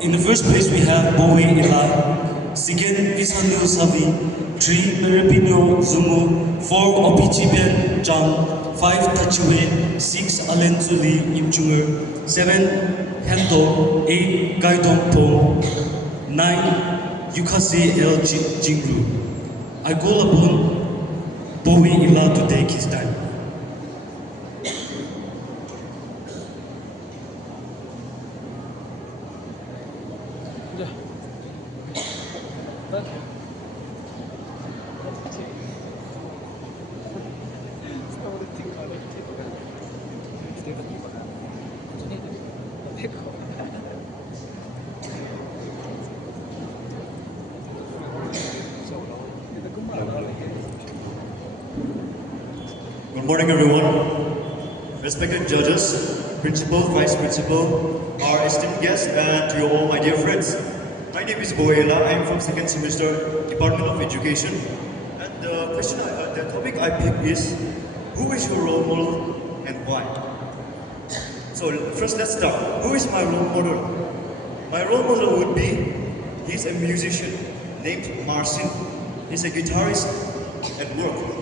In the first place, we have Bowie Ila, second Isanu Savi, three Merabino Zumu, four Opichibian Jam, five Tachiwe, six Alenzuli Imchunger, seven Hento, eight Gaidong Pong, nine Yukase El Jingru. I call upon Bowie Ila to take his time. Good morning, everyone. Respected judges, principal, vice principal, our esteemed guests, and to you all, my dear friends. My name is Boela. I am from second semester, Department of Education. And the topic I picked is, who is your role model and why? So first, let's start. Who is my role model? My role model would be, he's a musician named Marcin. He's a guitarist at work.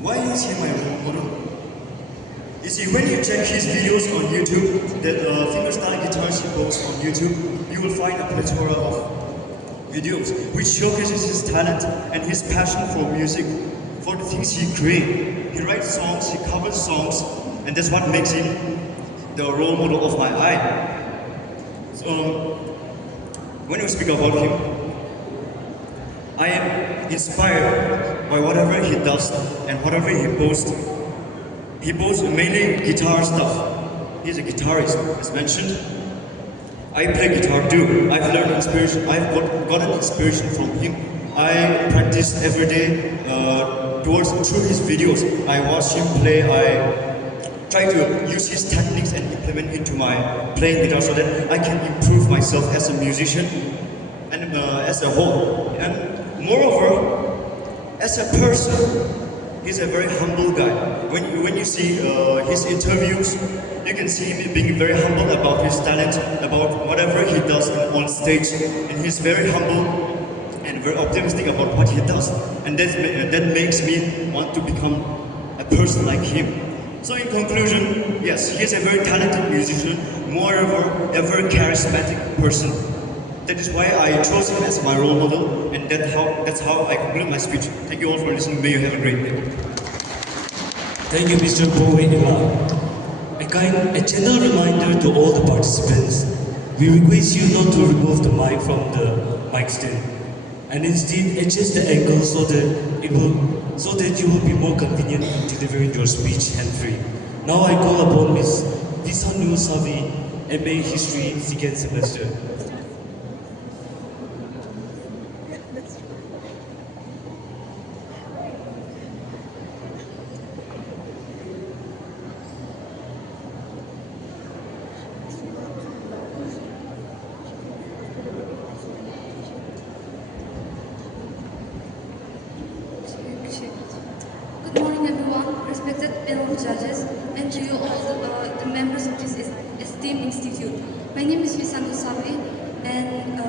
Why is he my role model? You see, when you check his videos on YouTube, that fingerstyle guitars he posts on YouTube, you will find a plethora of videos which showcases his talent and his passion for music, for the things he creates. He writes songs, he covers songs, and that's what makes him the role model of my eye. So, when we speak about him, I am inspired by whatever he does and whatever he posts. He posts mainly guitar stuff. He's a guitarist, as mentioned. I play guitar too. I've learned inspiration. I've gotten inspiration from him. I practice every day through his videos. I watch him play. I try to use his techniques and implement into my playing guitar so that I can improve myself as a musician and as a whole. And moreover, as a person, he's a very humble guy. When you see his interviews, you can see him being very humble about his talent, about whatever he does on stage. And he's very humble and very optimistic about what he does. And that makes me want to become a person like him. So in conclusion, yes, he is a very talented musician, moreover, a very charismatic person. That is why I chose him as my role model, and that's how I conclude my speech. Thank you all for listening. May you have a great day. Thank you, Mr. Bowie Ila. A gentle reminder to all the participants. We request you not to remove the mic from the mic stand, and instead adjust the angle so that you will be more convenient in delivering your speech hand-free. Now I call upon Ms. Visanu Savi, MA History, second semester. Good morning, everyone, respected panel of judges, and to you all the members of this esteemed institute. My name is Visanu Savi, and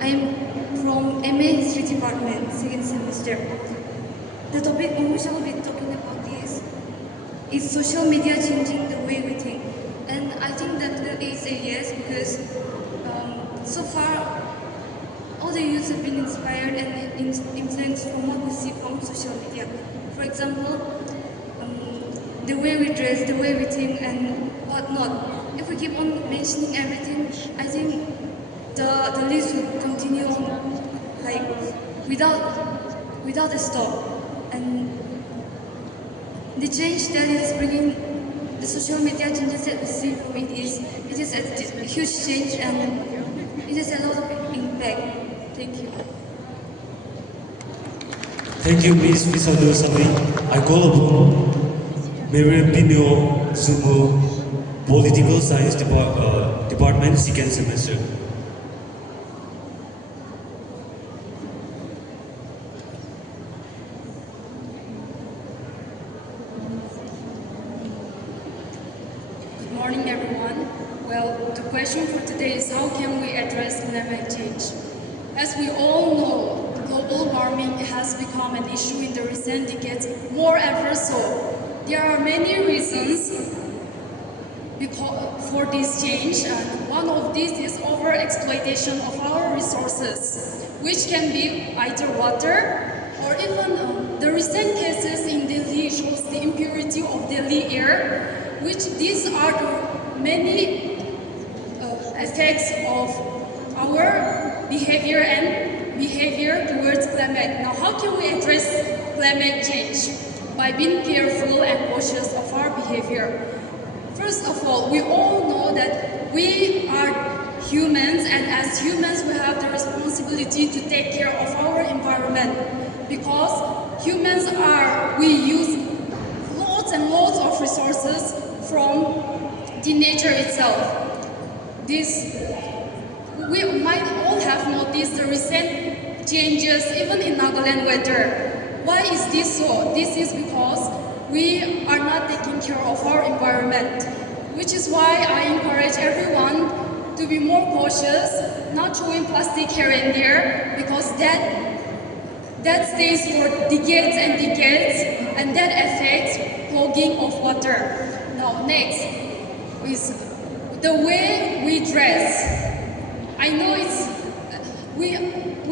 I am from MA History Department, second semester. The topic on which I will be talking about is social media changing the way we think. And I think that is a yes, because so far all the youths have been inspired and influenced from what we see from social media. For example, the way we dress, the way we think, and whatnot. If we keep on mentioning everything, I think the list will continue on, like, without a stop. And the change that is bringing, the social media changes that we see from it is a huge change, and it has a lot of impact. Thank you. Thank you, Ms. Visanu Savi. I call upon Merabino Zumu, Political Science Department, second semester. Good morning, everyone. Well, the question for today today is how can we address climate change? As we all know, global warming has become an issue in the recent decades, more ever so. There are many reasons for this change, and one of these is overexploitation of our resources, which can be either water or even the recent cases in Delhi shows the impurity of Delhi air, which these are the many effects of our behavior towards climate. Now, how can we address climate change? By being careful and cautious of our behavior. First of all, we all know that we are humans, and as humans we have the responsibility to take care of our environment, because humans we use lots and lots of resources from the nature itself. We might all have noticed the recent changes even in Nagaland weather. Why is this so? This is because we are not taking care of our environment, which is why I encourage everyone to be more cautious, not throwing plastic here and there, because that stays for decades and decades, and that affects clogging of water. Now, next is the way we dress. I know we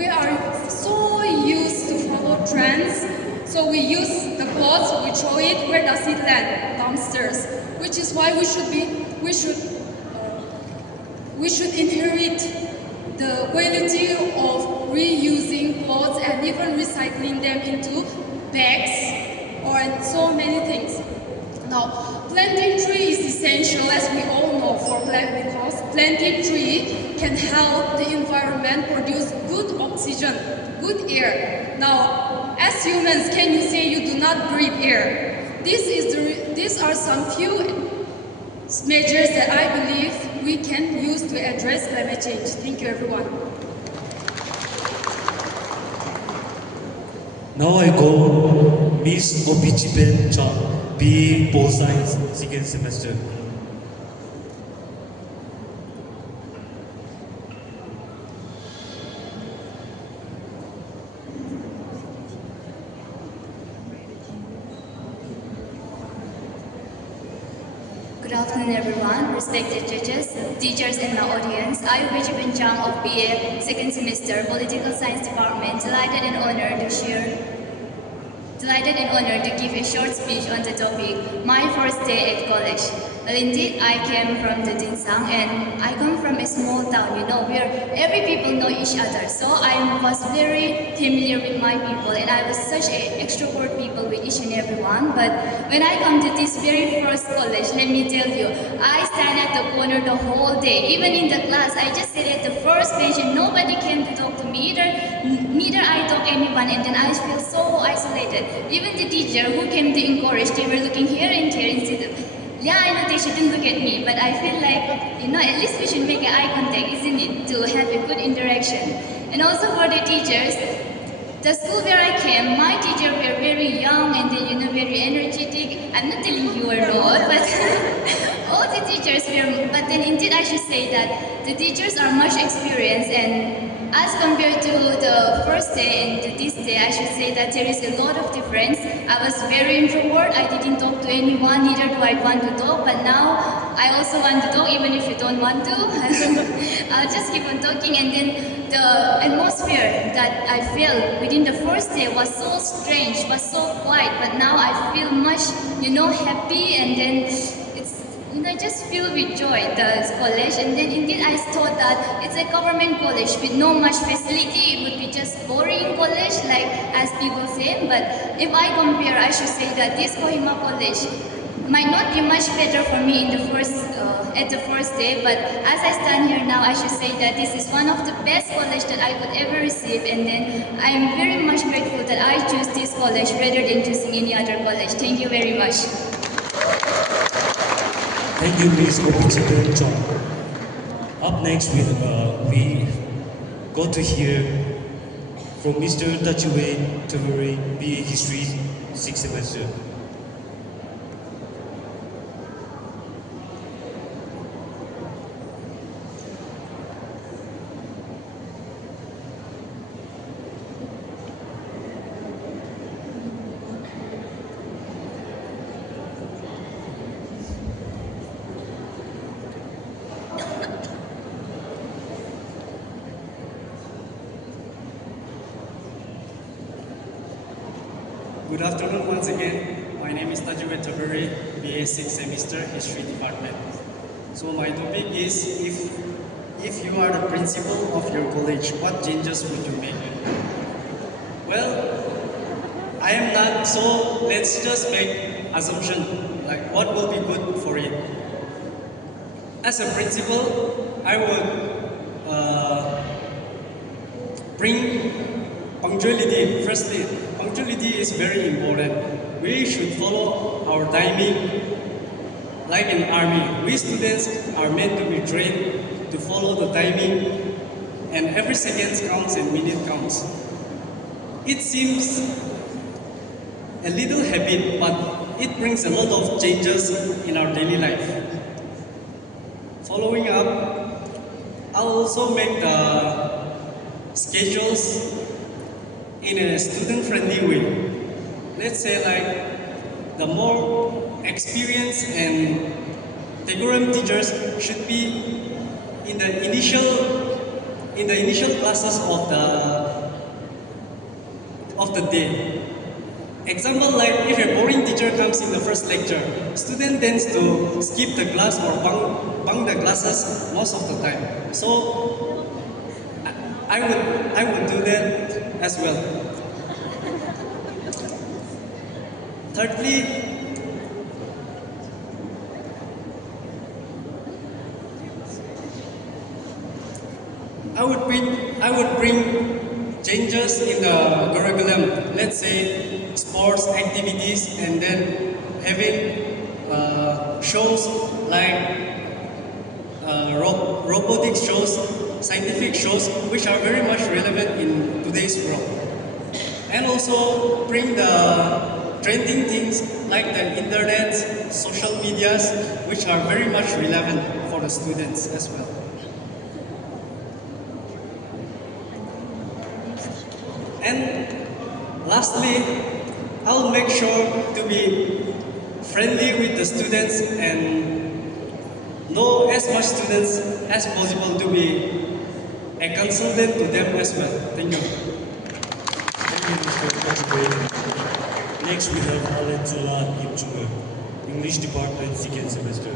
are so used to follow trends, so we use the clothes, we throw it, where does it land? Downstairs. Which is why we should inherit the quality of reusing clothes and even recycling them into bags or so many things. Now, planting tree is essential, as we all know, because planting tree can help the environment produce good oxygen, good air. Now, as humans, can you say you do not breathe air? These are some few measures that I believe we can use to address climate change. Thank you, everyone. Now I call Miss Opichipen Chang, BA Pol Science, second semester. Good afternoon, everyone, respected judges, teachers, and my audience. I am Opichipen Chang of BA, second semester, Political Science Department, delighted and honored to give a short speech on the topic, my first day at college. Well, indeed, I came from the Dinsang, and I come from a small town, where every people know each other. So I was very familiar with my people, and I was such an extrovert people with each and every one. But when I come to this very first college, let me tell you, I stand at the corner the whole day. Even in the class, I just sit at the first bench, and nobody came to talk to me. Neither I talk anyone, and then I feel so isolated. Even the teacher who came to encourage, they were looking here and here instead of, yeah, I know they shouldn't look at me, but I feel like, at least we should make an eye contact, isn't it, to have a good interaction. And also for the teachers, the school where I came, my teachers were very young and then, very energetic. I'm not telling you are not, but all the teachers were, but then indeed I should say that the teachers are much experienced, and as compared to the first day and to this day, I should say that there is a lot of difference. I was very introvert, I didn't talk to anyone, neither do I want to talk, but now I also want to talk, even if you don't want to. I'll just keep on talking, and then the atmosphere that I felt within the first day was so strange, was so quiet, but now I feel much, happy, and then it's, just filled with joy, the college. And then indeed I thought that it's a government college with no much facility, it would be just boring college, like as people say. But if I compare, I should say that this Kohima college might not be much better for me in the at the first day, but as I stand here now, I should say that this is one of the best college that I could ever receive, and then I am very much grateful that I choose this college rather than choosing any other college. Thank you very much. Thank you, Ms. Opichipen Chong. Up next, we got to hear from Mr. Tachue Tavuri, BA History, 6th semester. Good afternoon once again. My name is Tajuwet Taburi, BA 6th semester, History Department. So my topic is, if you are the principal of your college, what changes would you make? Well, I am not, so let's just make assumption, like what will be good for it. As a principal, I would bring punctuality. Firstly, punctuality is very important. We should follow our timing. Like in army, we students are meant to be trained to follow the timing, and every second counts and minute counts. It seems a little habit, but it brings a lot of changes in our daily life. Following up, I'll also make the schedules in a student-friendly way. Let's say like the more experienced and decorum teachers should be in the initial classes of the day. Example, like if a boring teacher comes in the first lecture, student tends to skip the class or bunk the classes most of the time. So I would do that as well. Thirdly, I would bring changes in the curriculum. Let's say sports activities, and then having shows like robotics shows, scientific shows, which are very much relevant in today's world. And also bring the trending things like the internet, social medias, which are very much relevant for the students as well. And lastly, I'll make sure to be friendly with the students and know as much students as possible to be a consultant to them as well. Thank you. Thank you, Mr. Tajuwet. Next, we have Alenzula Imchunga, English Department, 2nd semester.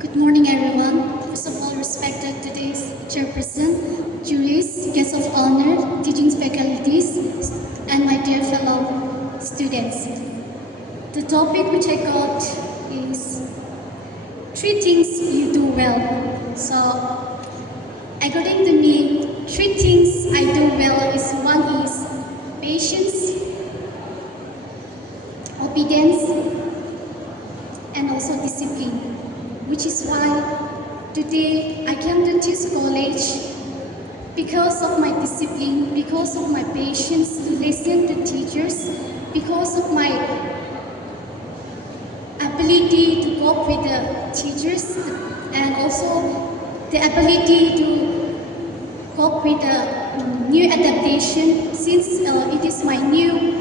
Good morning, everyone. First of all, respected today's chairperson, juries, guests of honor, teaching faculties, and my dear fellow students. The topic which I got is 3 things you do well. So, according to me, 3 things I do well is: one is patience, obedience, and also discipline. Which is why today I came to this college because of my discipline, because of my patience to listen to teachers, because of my ability to cope with the teachers, and also the ability to cope with the new adaptation, since it is my new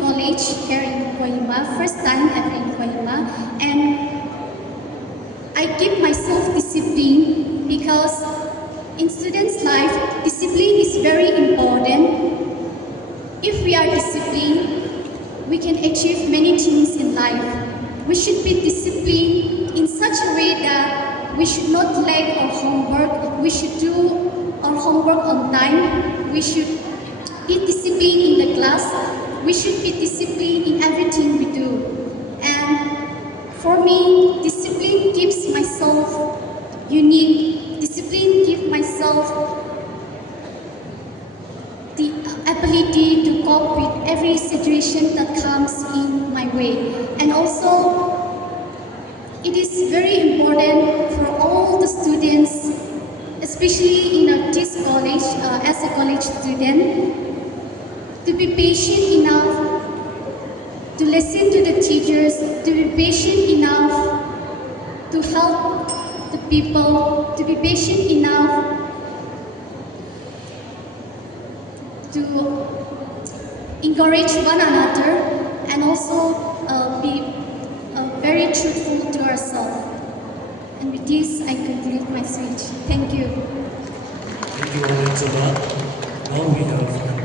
college here in Kohima, first time ever in Kohima, and I keep myself discipline because in students' life, discipline is very important. If we are disciplined, we can achieve many things in life. We should be disciplined in such a way that we should not lack our homework. We should do our homework on time. We should be disciplined in the class. We should be disciplined in everything we do. And for me, discipline keeps myself unique. Discipline gives myself the ability to cope with every situation that comes in my way. And also, it is very important for all the students, especially in this college, as a college student, to be patient enough to listen to the teachers, to be patient enough to help the people, to be patient enough to encourage one another, and also be very truthful to ourselves. And with this, I conclude my speech. Thank you. Thank you, Angela. Now we have Fernando.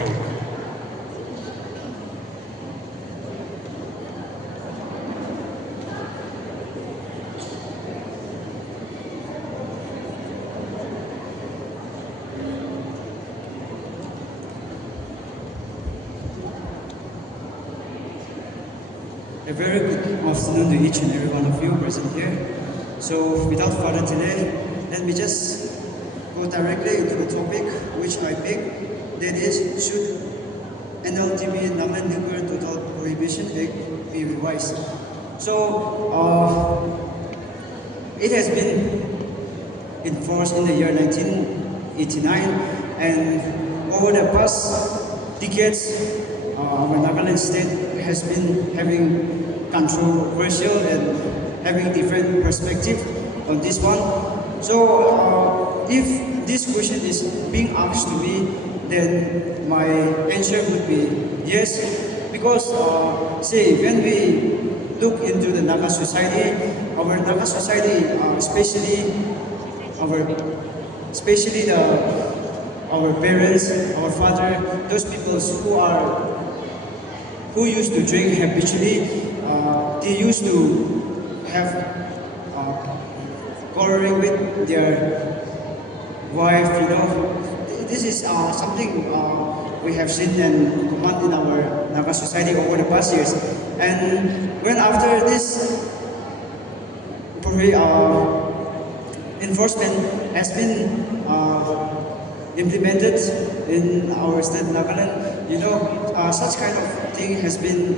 A very good afternoon to each and every one of you present here. So without further delay, let me just go directly into the topic which I picked, that is, should NLTB Nagaland Nuclear Total Prohibition Act be revised? So it has been enforced in the year 1989, and over the past decades, our Nagaland state has been having controversial and having different perspective on this one. So if this question is being asked to me, then my answer would be yes, because say when we look into the Naga society, our Naga society, especially our parents, our father, those people who used to drink habitually, they used to have quarreling with their wife, you know. This is something we have seen and command in our Naga society over the past years. And when after this enforcement has been implemented in our state Nagaland, you know, such kind of thing has been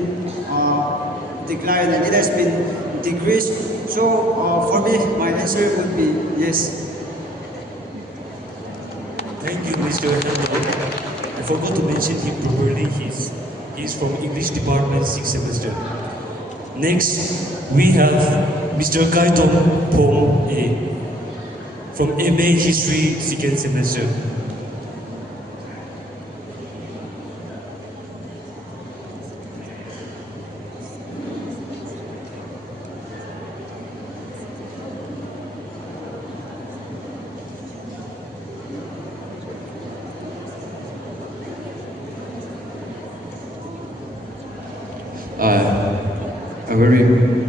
declined and it has been decreased. So for me, my answer would be yes. Thank you, Mr. Fernando. I forgot to mention him properly. He's from English Department 6th semester. Next, we have Mr. Kaitong Pong A from MA History 2nd semester. A very good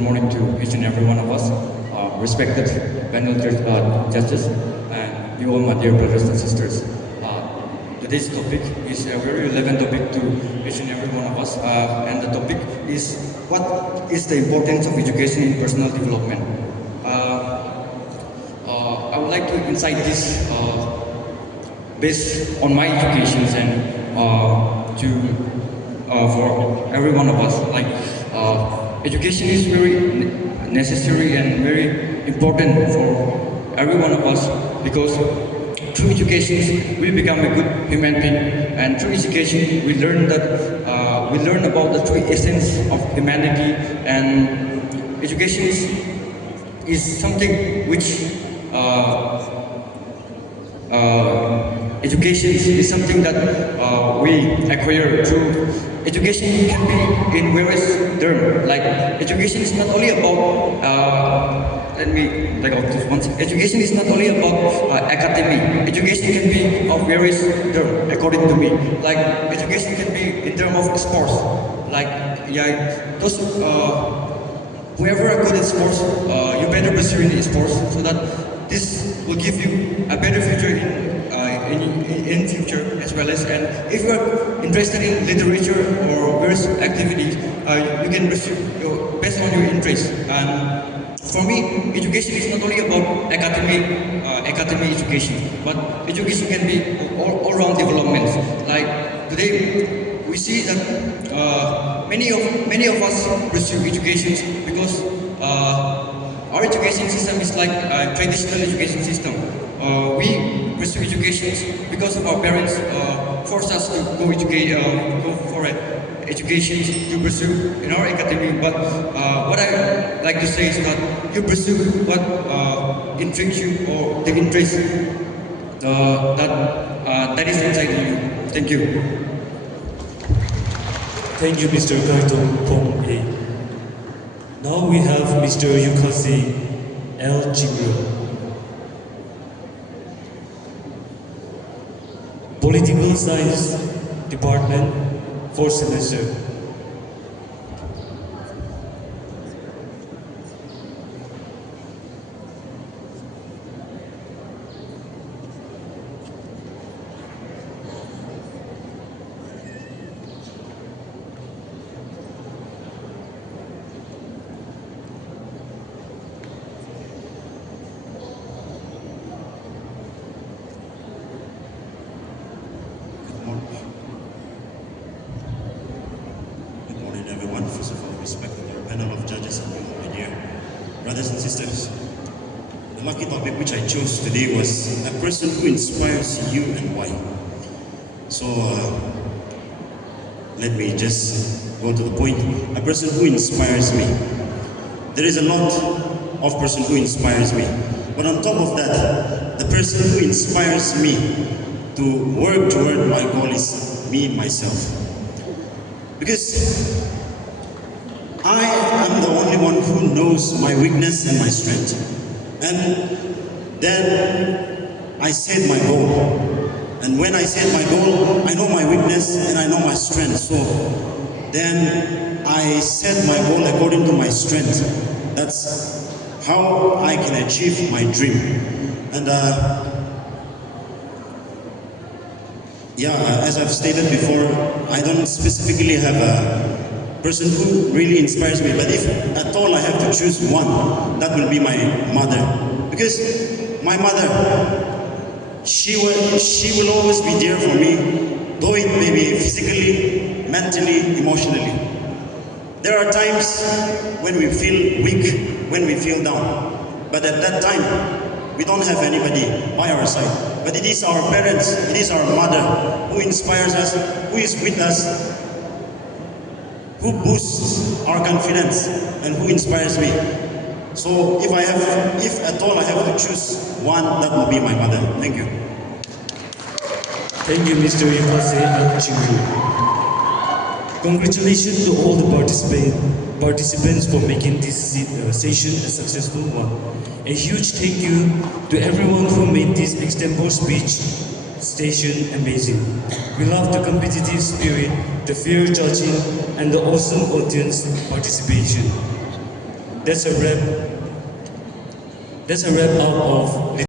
morning to each and every one of us, respected panel judges, and you all my dear brothers and sisters. Today's topic is a very relevant topic to each and every one of us, and the topic is what is the importance of education in personal development. I would like to incite this based on my educations and for every one of us. Like education is very necessary and very important for every one of us, because through education we become a good human being, and through education we learn about the true essence of humanity. And education is something which education is something that we acquire through. Education can be in various terms. Like education is not only about let me take out this once. Education is not only about academy. Education can be of various terms, according to me. Like education can be in terms of sports. Like those whoever are good at sports, you better pursue in sports, so that this will give you a better future in future as well as. And if you are interested in literature or various activities, you can pursue based on your interest. And for me, education is not only about academic education, but education can be all-round development. Like today, we see that many of us pursue education because our education system is like a traditional education system. We pursue education because of our parents force us to go for education to pursue in our academy. But what I like to say is that you pursue what intrigues you, or the interest that is inside you. Thank you. Thank you, Mr. Kaito from A. Now we have Mr. Yukase L. Jibril. Political Science Department, 4th semester. Good morning, everyone. First of all, respecting your panel of judges and you, my dear brothers and sisters. The lucky topic which I chose today was a person who inspires you and why. So, let me just go to the point. A person who inspires me. There is a lot of person who inspires me. But on top of that, the person who inspires me to work toward my goal is me, myself. Because I am the only one who knows my weakness and my strength. And then I set my goal. And when I set my goal, I know my weakness and I know my strength. So then I set my goal according to my strength. That's how I can achieve my dream. And as I've stated before, I don't specifically have a person who really inspires me, but if at all I have to choose one, that will be my mother. Because my mother, she will always be there for me, though it may be physically, mentally, emotionally. There are times when we feel weak, when we feel down, but at that time, we don't have anybody by our side. But it is our parents, it is our mother who inspires us, who is with us, who boosts our confidence, and who inspires me. So if at all I have to choose one, that will be my mother. Thank you. Thank you, Mr. Yukase L. Jibril. Congratulations to all the participants for making this session a successful one. A huge thank you to everyone who made this extempore speech station amazing. We love the competitive spirit, the fair judging, and the awesome audience participation. That's a wrap up of